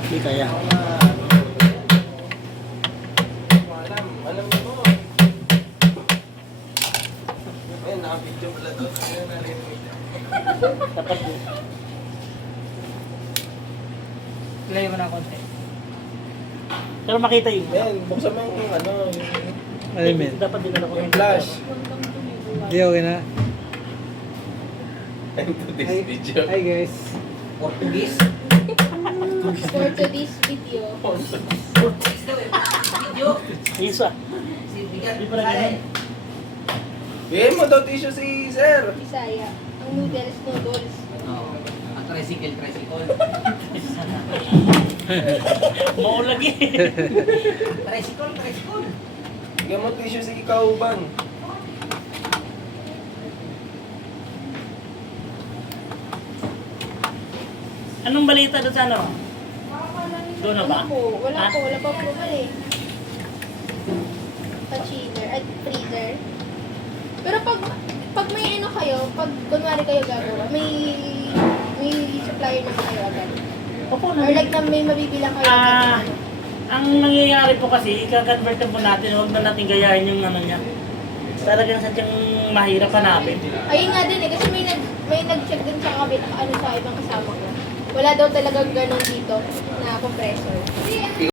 Hindi kaya. Alam mo. Ayun, naka-video pala to. Dapat po. Play mo na konti. Pero makita yun. Ayun, buksan mo yung ano, Ano yun? Dapat din ako yung flash. Hindi, okay na. Time to this video. Hi guys. Portuguese. For today's video. Isa. Hindi pala ganun. Bigyan mo daw tissue si sir. Bisaya. Ang noodles. Ang tricycle. Maulag eh. Tricycle. Bigyan mo tissue si Kauban. Anong balita doon sa ano? Doon na ba? Wala Ha? po. Wala pa po mali. Pa-chiller at freezer. Pero pag may ano kayo, pag kunwari kayo gagawa, may supplier naman kayo agad. Opo, Or like na may mabibilang kayo agad. ang nangyayari po kasi, ika-convert po natin, huwag na natin gayahin yung ano niya. Talagang sadyang mahirap hanapin. Ayun nga din eh, kasi may nag-check din sa kabila, ano sa ibang kasama ko. Wala daw talagang ganun dito na compressor.